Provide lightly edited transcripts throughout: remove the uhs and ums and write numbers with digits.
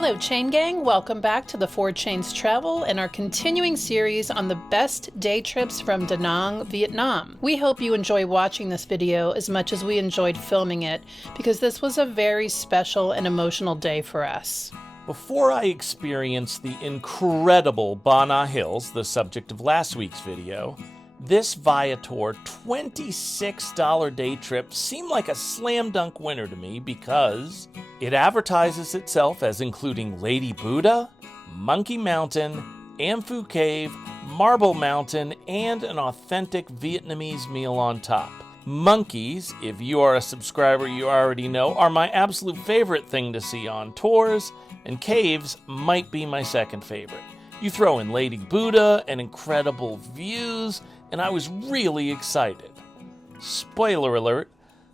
Hello Chain Gang, welcome back to the Four Chains Travel and our continuing series on the best day trips from Da Nang, Vietnam. We hope you enjoy watching this video as much as we enjoyed filming it, because this was a very special and emotional day for us. Before I experienced the incredible Ba Na Hills, the subject of last week's video, this Viator $26 day trip seemed like a slam dunk winner to me because it advertises itself as including Lady Buddha, Monkey Mountain, Am Phu Cave, Marble Mountain, and an authentic Vietnamese meal on top. Monkeys, if you are a subscriber you already know, are my absolute favorite thing to see on tours, and caves might be my second favorite. You throw in Lady Buddha and incredible views, and I was really excited. Spoiler alert,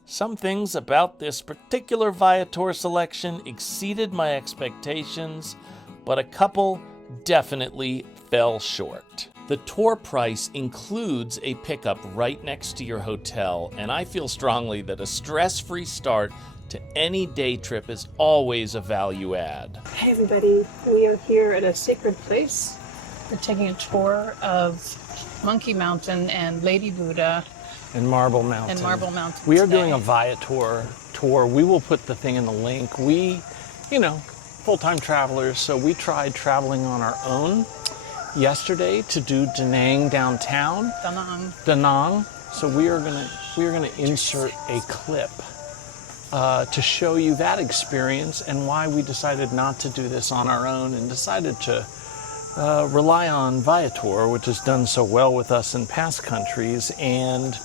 some things about this particular Viator selection exceeded my expectations, but a couple definitely fell short. The tour price includes a pickup right next to your hotel, and I feel strongly that a stress-free start to any day trip is always a value add. Hey everybody, we are here at a sacred place. We're taking a tour of Monkey Mountain and Lady Buddha. And Marble Mountain. And Marble Mountain. We are doing a Viator tour. We will put the thing in the link. We, full-time travelers, so we tried traveling on our own yesterday to do Da Nang downtown. Da Nang. So we are gonna insert a clip to show you that experience and why we decided not to do this on our own and decided to rely on Viator, which has done so well with us in past countries. And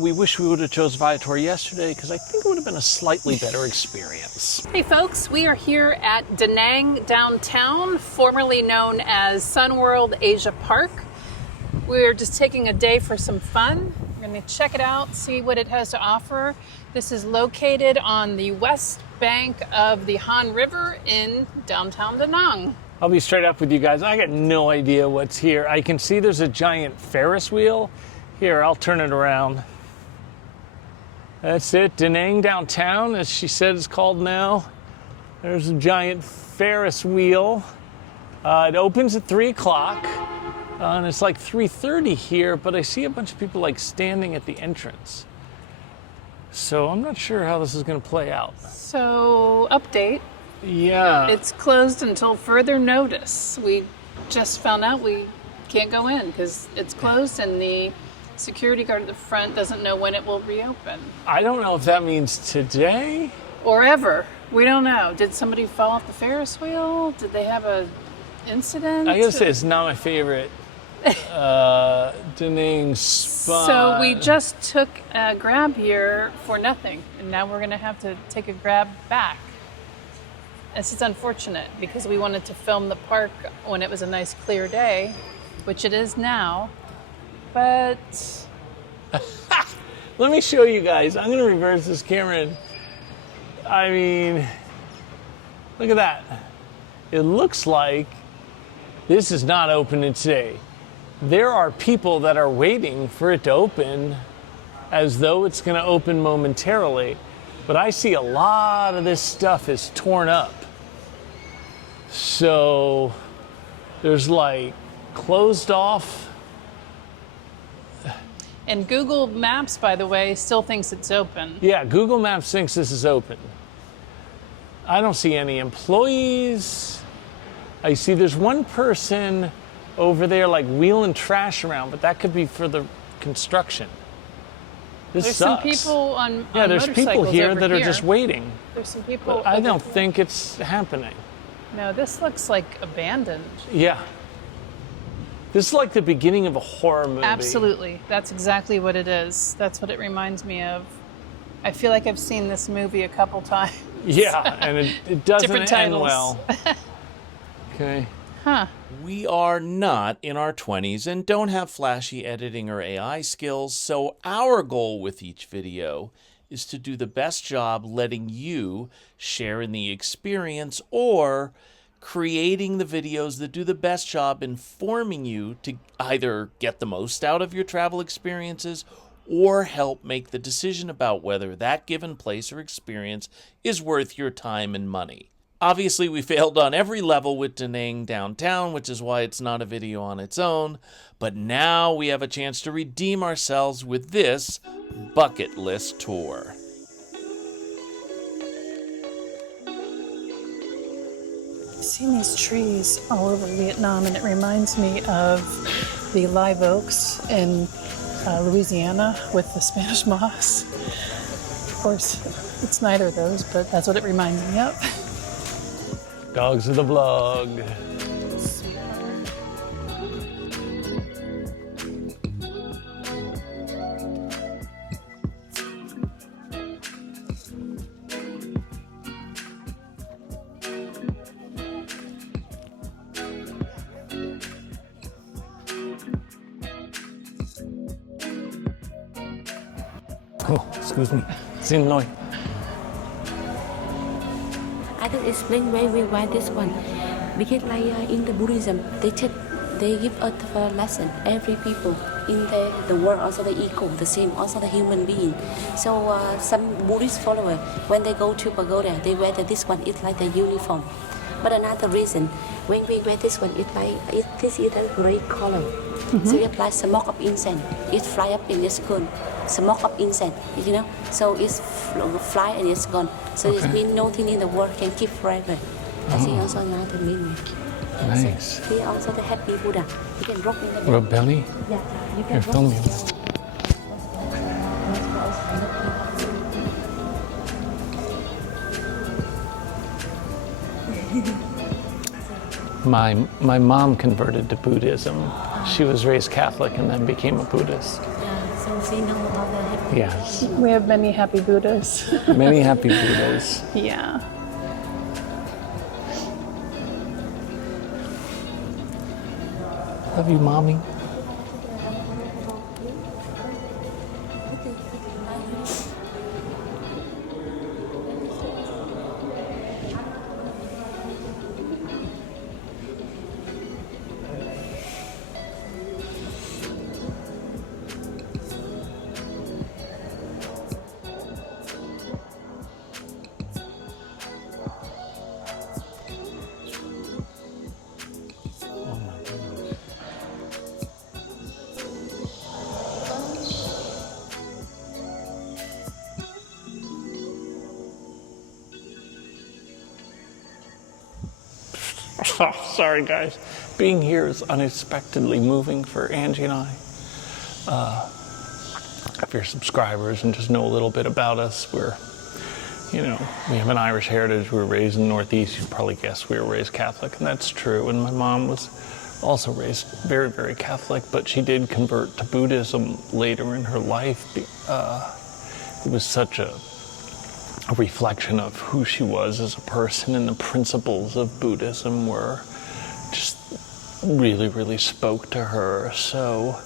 we wish we would have chose Viator yesterday because I think it would have been a slightly better experience. Hey folks, we are here at Da Nang downtown, formerly known as Sun World Asia Park. We're just taking a day for some fun. We're going to check it out, see what it has to offer. This is located on the west bank of the Han River in downtown Da Nang. I'll be straight up with you guys. I got no idea what's here. I can see there's a giant Ferris wheel. Here, I'll turn it around. That's it, Da Nang downtown, as she said it's called now. There's a giant Ferris wheel. It opens at 3 o'clock. And it's like 3:30 here, but I see a bunch of people standing at the entrance. So I'm not sure how this is going to play out. So, update. Yeah. It's closed until further notice. We just found out we can't go in because it's closed and the security guard at the front doesn't know when it will reopen. I don't know if that means today or ever. We don't know. Did somebody fall off the Ferris wheel? Did they have a incident? I gotta say, it's not my favorite Da Nang spot. So we just took a grab here for nothing, and now we're gonna have to take a grab back. This is unfortunate because we wanted to film the park when it was a nice clear day, which it is now, but... Let me show you guys. I'm gonna reverse this camera. I mean, look at that. It looks like this is not opening today. There are people that are waiting for it to open as though it's going to open momentarily. But I see a lot of this stuff is torn up. So there's closed off. And Google Maps, by the way, still thinks it's open. Yeah, Google Maps thinks this is open. I don't see any employees. I see there's one person over there wheeling trash around, but that could be for the construction. There's sucks. Some people on there's people here that are just waiting. There's some people. But I don't think it's happening. No, this looks abandoned. Yeah. This is the beginning of a horror movie. Absolutely. That's exactly what it is. That's what it reminds me of. I feel like I've seen this movie a couple times. Yeah, and it doesn't Different end titles. well. Okay. Huh. We are not in our 20s and don't have flashy editing or AI skills, so our goal with each video is to do the best job letting you share in the experience or creating the videos that do the best job informing you to either get the most out of your travel experiences or help make the decision about whether that given place or experience is worth your time and money. Obviously, we failed on every level with Da Nang downtown, which is why it's not a video on its own, but now we have a chance to redeem ourselves with this bucket list tour. I've seen these trees all over Vietnam, and it reminds me of the live oaks in Louisiana with the Spanish moss. Of course, it's neither of those, but that's what it reminds me of. Dogs of the vlog. Oh, excuse me. Xin lỗi. I can explain why this one. Because like in the Buddhism, they give us a lesson. Every people in the world, also the equal, the same, also the human being. So some Buddhist followers, when they go to pagoda, they wear this one. It's like the uniform. But another reason, when we wear this one, this is a gray color. Mm-hmm. So it's like smoke of incense. It fly up in the sky. Smoke of incense, you know. So it's fly and it's gone. So it means nothing in the world can keep forever. I think also another meaning. Nice. So here also the happy Buddha. You can rub in the Rub belly? Yeah, you can Here, film me. My mom converted to Buddhism. She was raised Catholic and then became a Buddhist. So she knows about the happy. Yes. We have many happy Buddhas. Many happy Buddhas. Yeah. Love you, Mommy. Oh, sorry, guys. Being here is unexpectedly moving for Angie and I. If you're subscribers and just know a little bit about us, we have an Irish heritage. We were raised in the Northeast. You'd probably guess we were raised Catholic, and that's true. And my mom was also raised very, very Catholic, but she did convert to Buddhism later in her life. It was such a reflection of who she was as a person, and the principles of Buddhism were just really, really spoke to her. So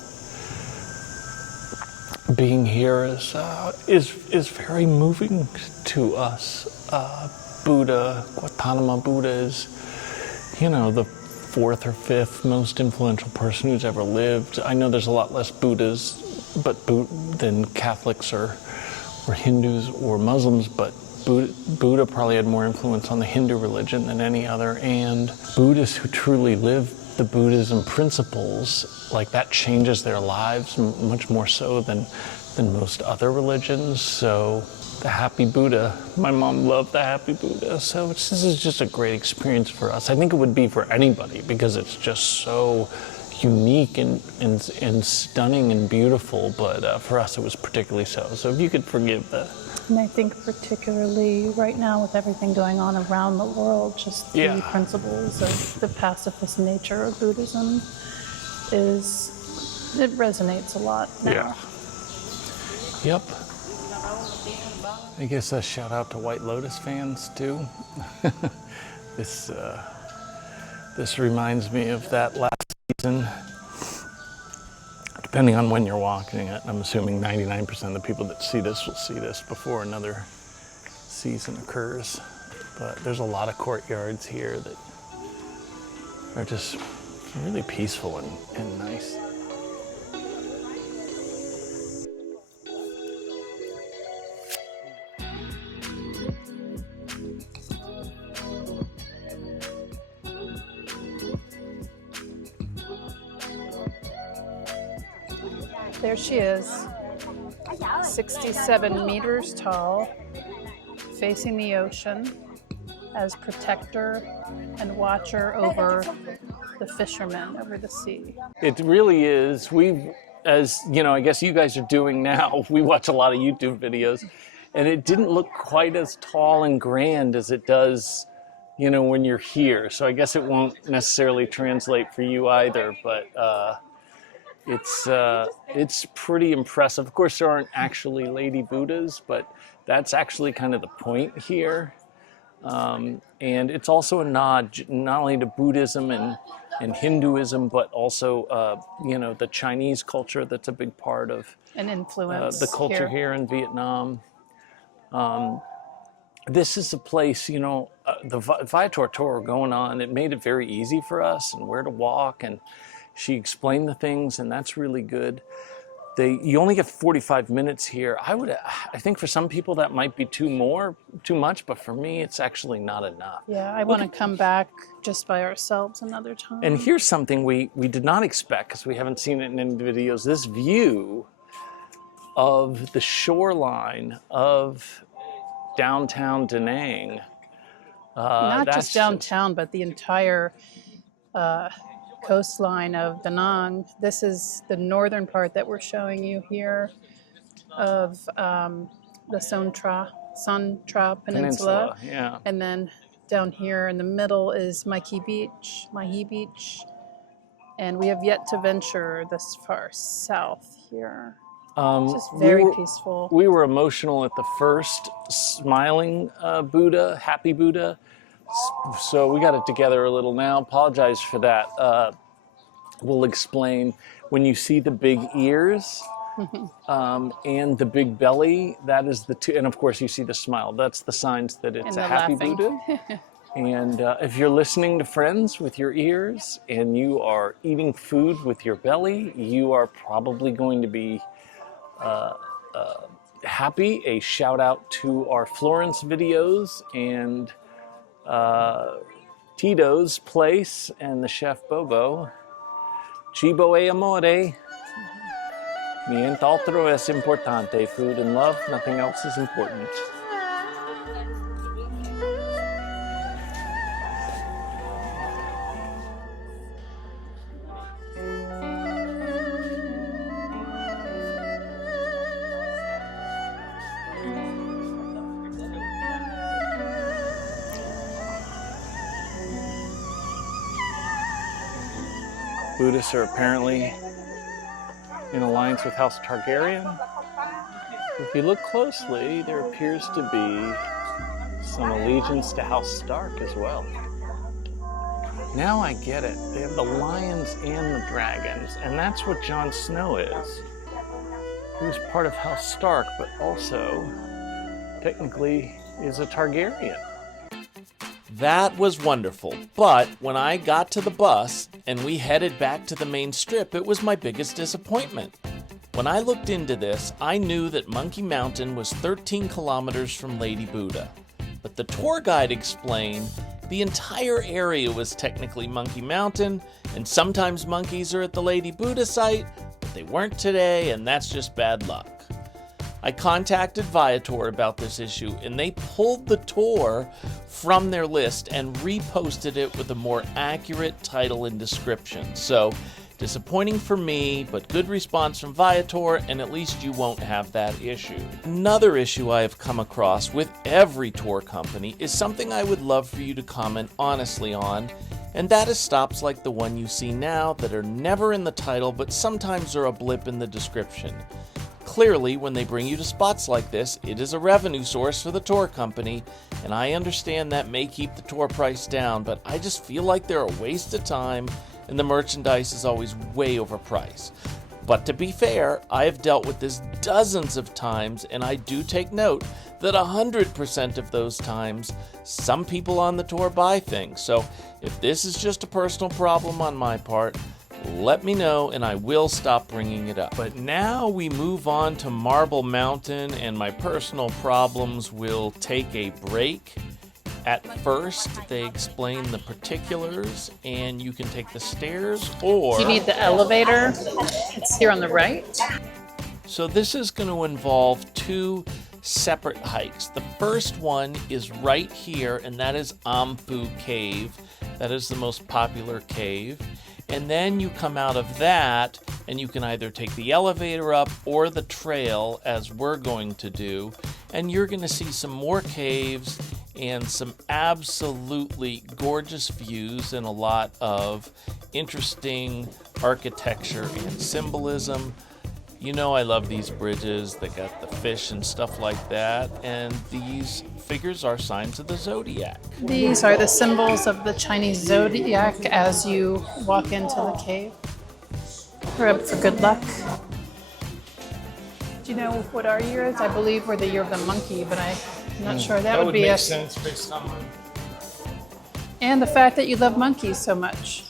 being here is very moving to us. Buddha, Gautama Buddha is, the fourth or fifth most influential person who's ever lived. I know there's a lot less Buddhas than Catholics or Hindus or Muslims, but Buddha probably had more influence on the Hindu religion than any other, and Buddhists who truly live the Buddhism principles, like that changes their lives much more so than most other religions. So the Happy Buddha, my mom loved the Happy Buddha, so this is just a great experience for us. I think it would be for anybody because it's just so unique and stunning and beautiful, but for us it was particularly so. So if you could forgive the... And I think particularly right now with everything going on around the world, just the principles of the pacifist nature of Buddhism it resonates a lot now. Yeah. Yep. I guess a shout out to White Lotus fans too. This reminds me of that last season. Depending on when you're watching it, I'm assuming 99% of the people that see this will see this before another season occurs. But there's a lot of courtyards here that are just really peaceful and nice. There she is, 67 meters tall, facing the ocean as protector and watcher over the fishermen, over the sea. It really is. As you know, I guess you guys are doing now, we watch a lot of YouTube videos, and it didn't look quite as tall and grand as it does, you know, when you're here. So I guess it won't necessarily translate for you either, but it's pretty impressive. Of course, there aren't actually Lady Buddhas, but that's actually kind of the point here. And it's also a nod not only to Buddhism and Hinduism, but also, you know, the Chinese culture that's a big part of An influence the culture here in Vietnam. This is a place, you know, the Viator tour going on, it made it very easy for us and where to walk, and she explained the things, and that's really good. You only get 45 minutes here. I think for some people that might be too much, but for me, it's actually not enough. Yeah, I want to come back just by ourselves another time. And here's something we did not expect, because we haven't seen it in any videos. This view of the shoreline of downtown Da Nang. Not just downtown, but the entire coastline of Da Nang. This is the northern part that we're showing you here of the Son Tra Peninsula. Yeah. And then down here in the middle is Mahi Beach. And we have yet to venture this far south here. It's just very peaceful. We were emotional at the first smiling Buddha, happy Buddha. So we got it together a little now. Apologize for that. We'll explain. When you see the big ears and the big belly, that is the two. And of course, you see the smile. That's the signs that it's a happy laughing. Buddha. And if you're listening to friends with your ears and you are eating food with your belly, you are probably going to be happy. A shout out to our Florence videos and Tito's Place and the chef Bobo. Cibo e amore. Nient'altro es importante. Food and love, nothing else is important. Buddhists are apparently in alliance with House Targaryen. If you look closely, there appears to be some allegiance to House Stark as well. Now I get it. They have the lions and the dragons, and that's what Jon Snow is. He was part of House Stark, but also technically is a Targaryen. That was wonderful, but when I got to the bus and we headed back to the main strip, it was my biggest disappointment. When I looked into this, I knew that Monkey Mountain was 13 kilometers from Lady Buddha, but the tour guide explained the entire area was technically Monkey Mountain, and sometimes monkeys are at the Lady Buddha site, but they weren't today, and that's just bad luck. I contacted Viator about this issue, and they pulled the tour from their list and reposted it with a more accurate title and description. So, disappointing for me, but good response from Viator, and at least you won't have that issue. Another issue I have come across with every tour company is something I would love for you to comment honestly on, and that is stops like the one you see now that are never in the title, but sometimes are a blip in the description. Clearly, when they bring you to spots like this, it is a revenue source for the tour company, and I understand that may keep the tour price down, but I just feel like they're a waste of time, and the merchandise is always way overpriced. But to be fair, I have dealt with this dozens of times, and I do take note that 100% of those times, some people on the tour buy things. So if this is just a personal problem on my part, let me know and I will stop bringing it up. But now we move on to Marble Mountain, and my personal problems will take a break. At first, they explain the particulars, and you can take the stairs or... Do you need the elevator? It's here on the right. So this is going to involve two separate hikes. The first one is right here, and that is Am Phu Cave. That is the most popular cave. And then you come out of that, and you can either take the elevator up or the trail, as we're going to do, and you're going to see some more caves and some absolutely gorgeous views and a lot of interesting architecture and symbolism. You know I love these bridges. They got the fish and stuff like that, and these figures are signs of the zodiac. These are the symbols of the Chinese zodiac as you walk into the cave. We're up for good luck. Do you know what our year is? I believe we're the year of the monkey, but I'm not sure. That would be make us. sense based on my... And the fact that you love monkeys so much.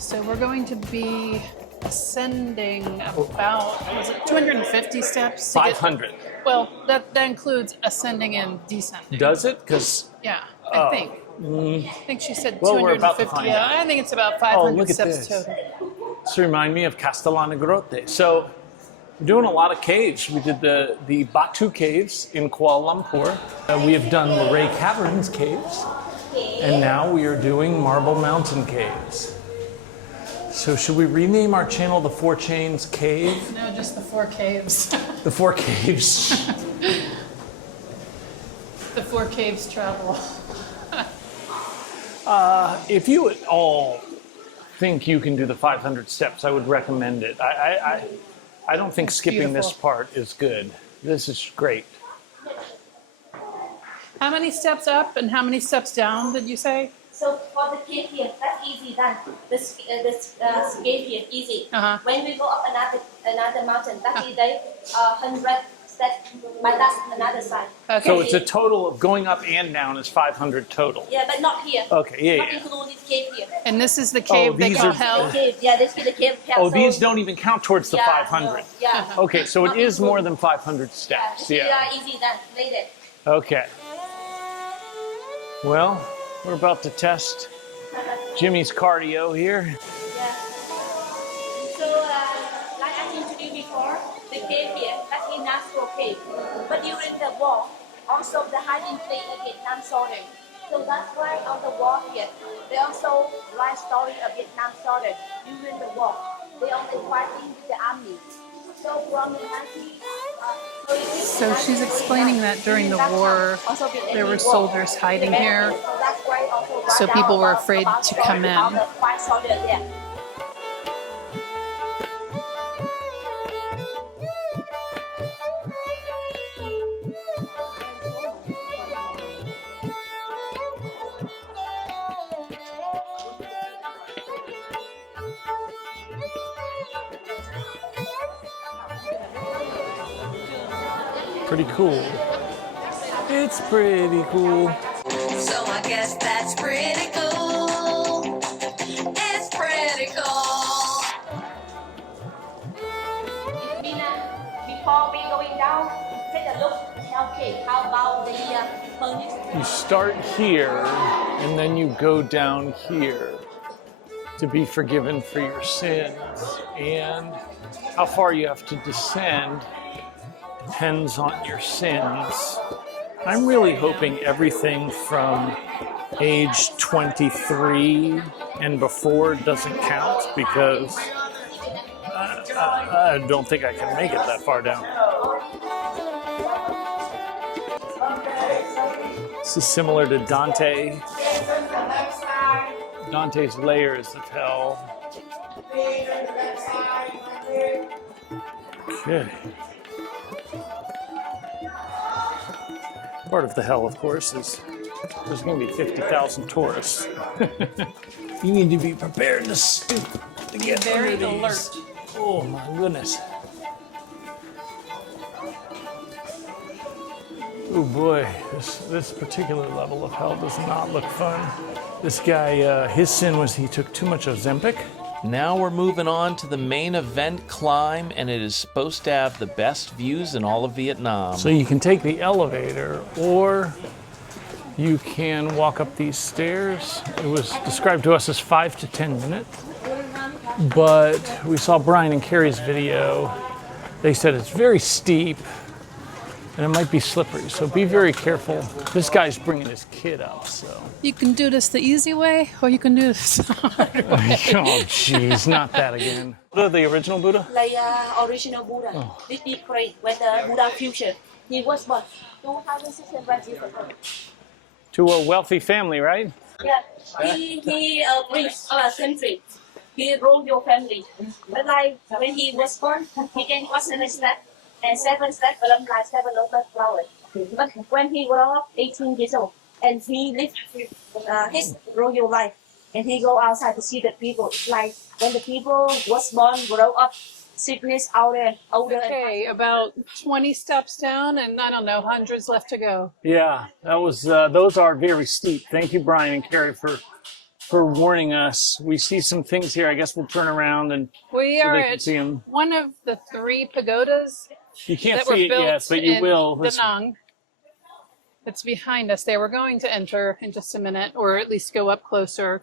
So we're going to be ascending about, was it 250 steps? 500. Well, that includes ascending and descending. Does it? Because Yeah, I think. I think she said Well, we're about to 250. find Yeah, out. I think it's about 500 look at steps this. total. this remind me of Castellana Grotte. So we're doing a lot of caves. We did the Batu Caves in Kuala Lumpur. We have done Luray Caverns Caves. And now we are doing Marble Mountain Caves. So should we rename our channel the Four Chains Cave? No, just the 4 caves. The Four Caves. The 4 caves travel. If you at all think you can do the 500 steps, I would recommend it. I don't think skipping this beautiful. part is good. This is great. How many steps up and how many steps down did you say? So for the cave here, that's easy done. This cave here, easy. Uh-huh. When we go up another mountain, that is 100 steps, but that's another side. Okay. So it's a total of going up and down is 500 total. Yeah, but not here. Okay, yeah, Not yeah. including cave here. And this is the cave they these call are- hell. Cave, yeah, this is the cave. Oh, these don't even count towards the yeah, 500. No, yeah. Okay, so it is more than 500 Yeah, steps. this Yeah. is easy done. Made it. Okay. Well, we're about to test Jimmy's cardio here. Yeah. So, like I introduced before, the cave here, that's a natural cave. But during the war, also the hiding place of Vietnam soldiers. So that's why on the wall here, they also write story of Vietnam soldiers during the war. They only fighting with the army. So from the 19, So she's explaining that during the war, there were soldiers hiding here, so people were afraid to come in. Pretty cool. It's pretty cool. So I guess that's pretty cool. It's pretty cool. Before we going down, take a look. Okay, how about the peninsula? You start here and then you go down here to be forgiven for your sins. And how far you have to descend depends on your sins. I'm really hoping everything from age 23 and before doesn't count because I don't think I can make it that far down. This is similar to Dante. Dante's Layers of Hell. Okay. Part of the hell, of course, is there's going to be 50,000 tourists. You need to be prepared to stoop to get Very under these. alert. Oh my goodness. Oh boy, this particular level of hell does not look fun. This guy, his sin was he took too much Ozempic. Now we're moving on to the main event climb, and it is supposed to have the best views in all of Vietnam. So you can take the elevator or you can walk up these stairs. It was described to us as 5 to 10 minutes. But we saw Brian and Carrie's video They said it's very steep and it might be slippery, so be very careful. This guy's bringing his kid up, so. You can do this the easy way, or you can do this the hard way. Oh, jeez, not that again. Buddha, the original Buddha? Like original Buddha. This is great when the Buddha future. He was born 2,600 years ago. To a wealthy family, right? Yeah, he brings our country. He ruled your family. But like when he was born, he can cross 7 steps, and 7 steps along like 7 lotus flowers. But when he grew up, 18 years old, and he lived his royal life, and he go outside to see the people. It's like when the people was born, grow up, sickness out there, older. Okay, about 20 steps down, and I don't know, hundreds left to go. Yeah, that was. Those are very steep. Thank you, Brian and Carrie, for warning us. We see some things here. I guess we'll turn around and We so are they can at see them. one of the 3 pagodas You can't that were see it built yet, but you in will. Da Nang. It's behind us there. We're going to enter in just a minute, or at least go up closer.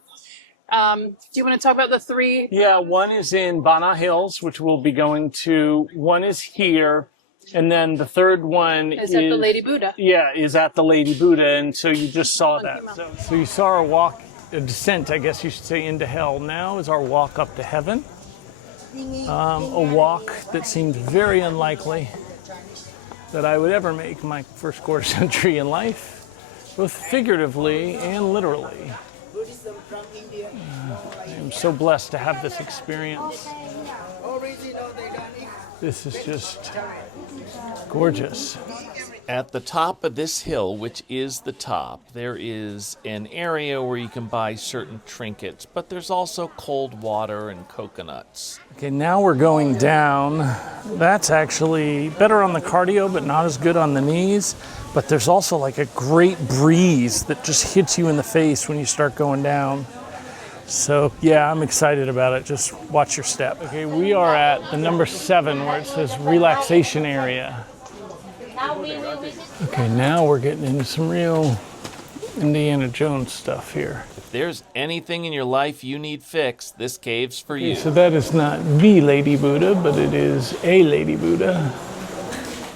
Do you want to talk about the 3? Yeah, one is in Bana Hills, which we'll be going to. One is here, and then the third one Is at the Lady Buddha. Yeah, is at the Lady Buddha, and so you just saw Monkey that. Mountain. So you saw our walk, a descent, I guess you should say, into hell. Now is our walk up to heaven. A walk that seemed very unlikely that I would ever make my first quarter century in life, both figuratively and literally. I am so blessed to have this experience. This is just gorgeous. At the top of this hill, which is the top, there is an area where you can buy certain trinkets, but there's also cold water and coconuts. Okay, now we're going down. That's actually better on the cardio, but not as good on the knees. But there's also like a great breeze that just hits you in the face when you start going down. So yeah, I'm excited about it. Just watch your step. Okay, we are at the number 7 where it says relaxation area. Okay, now we're getting into some real Indiana Jones stuff here. If there's anything in your life you need fixed, this cave's for you. Okay, so that is not the Lady Buddha, but it is a Lady Buddha.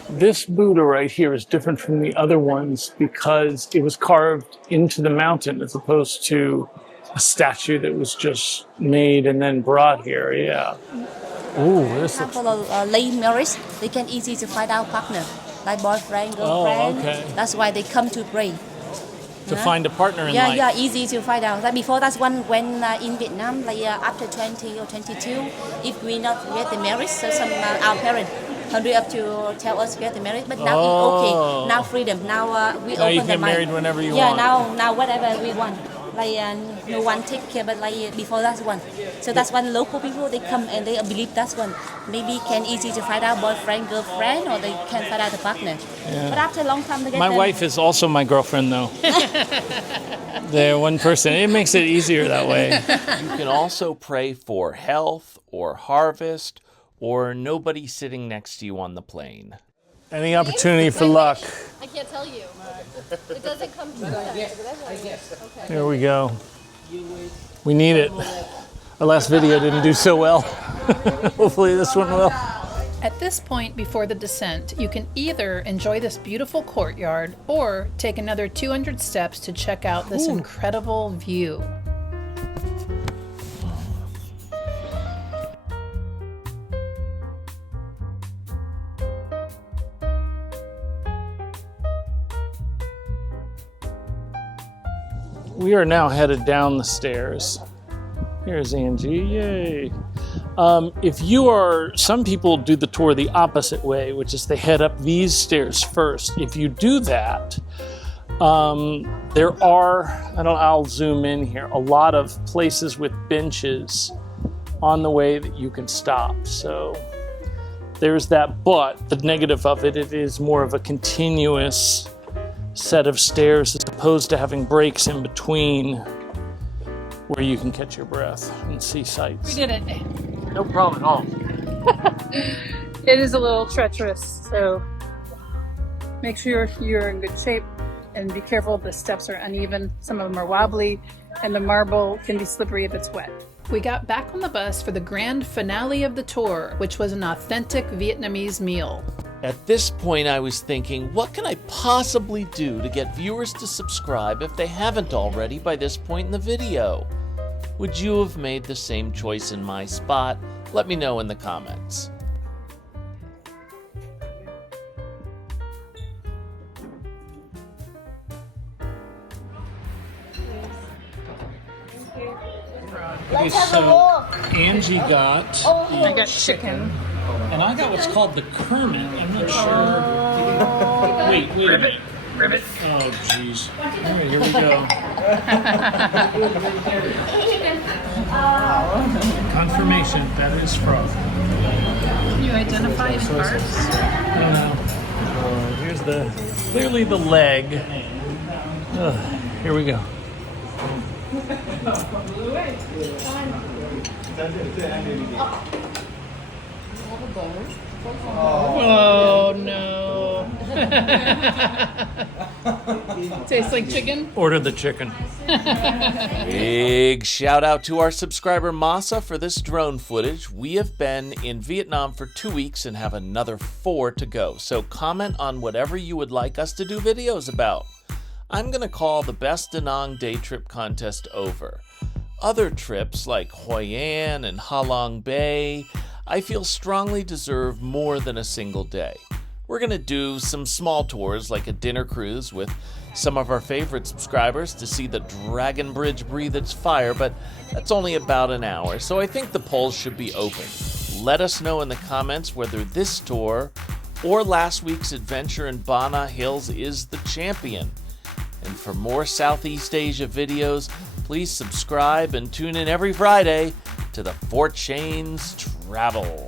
This Buddha right here is different from the other ones because it was carved into the mountain as opposed to a statue that was just made and then brought here. Yeah. Ooh, this looks. For late marriage, they can easy to find out partner, like boyfriend, girlfriend. Oh, okay. That's why they come to pray. To find a partner in Yeah, life. yeah, easy to find out. Like before, that's one when in Vietnam, like after 20 or 22, if we not get the marriage, so some our parents hurry up to tell us get the marriage. But now it's okay. Now freedom. Now we Now open you the get mind. married whenever you yeah, want. now whatever we want. Like no one take care, but like before that's one. So that's when local people they come and they believe that's one. Maybe can easy to find out boyfriend, girlfriend, or they can find out the partner. Yeah. But after a long time, they get My them. wife is also my girlfriend, though. They're one person. It makes it easier that way. You can also pray for health or harvest or nobody sitting next to you on the plane. Any opportunity for luck. I can't tell you. It doesn't come through that. Okay. There we go. We need it. Our last video didn't do so well. Hopefully this one will. At this point before the descent, you can either enjoy this beautiful courtyard or take another 200 steps to check out this incredible view. We are now headed down the stairs. Here's Angie, yay. Some people do the tour the opposite way, which is they head up these stairs first. If you do that, there are, I'll zoom in here, a lot of places with benches on the way that you can stop. So there's that, but the negative of it is more of a continuous set of stairs as opposed to having breaks in between where you can catch your breath and see sights. We did it. No problem at all. It is a little treacherous, so make sure you're in good shape and be careful. The steps are uneven, some of them are wobbly, and the marble can be slippery if it's wet. We got back on the bus for the grand finale of the tour, which was an authentic Vietnamese meal. At this point, I was thinking, what can I possibly do to get viewers to subscribe if they haven't already by this point in the video? Would you have made the same choice in my spot? Let me know in the comments. Okay, so Angie got I got chicken. and I got what's called the Kermit. I'm not sure. Wait a minute. Ribbit. Oh, jeez. All right, here we go. Confirmation, that is frog. Can you identify any parts? Here's clearly the leg. Here we go. Oh no. Tastes like chicken? Order the chicken. Big shout out to our subscriber Masa for this drone footage. We have been in Vietnam for 2 weeks and have another 4 to go. So comment on whatever you would like us to do videos about. I'm going to call the Best Da Nang day trip contest over. Other trips like Hoi An and Ha Long Bay, I feel strongly deserve more than a single day. We're going to do some small tours like a dinner cruise with some of our favorite subscribers to see the Dragon Bridge breathe its fire, but that's only about an hour, so I think the polls should be open. Let us know in the comments whether this tour or last week's adventure in Ba Na Hills is the champion. And for more Southeast Asia videos, please subscribe and tune in every Friday to the Four Chains Travel.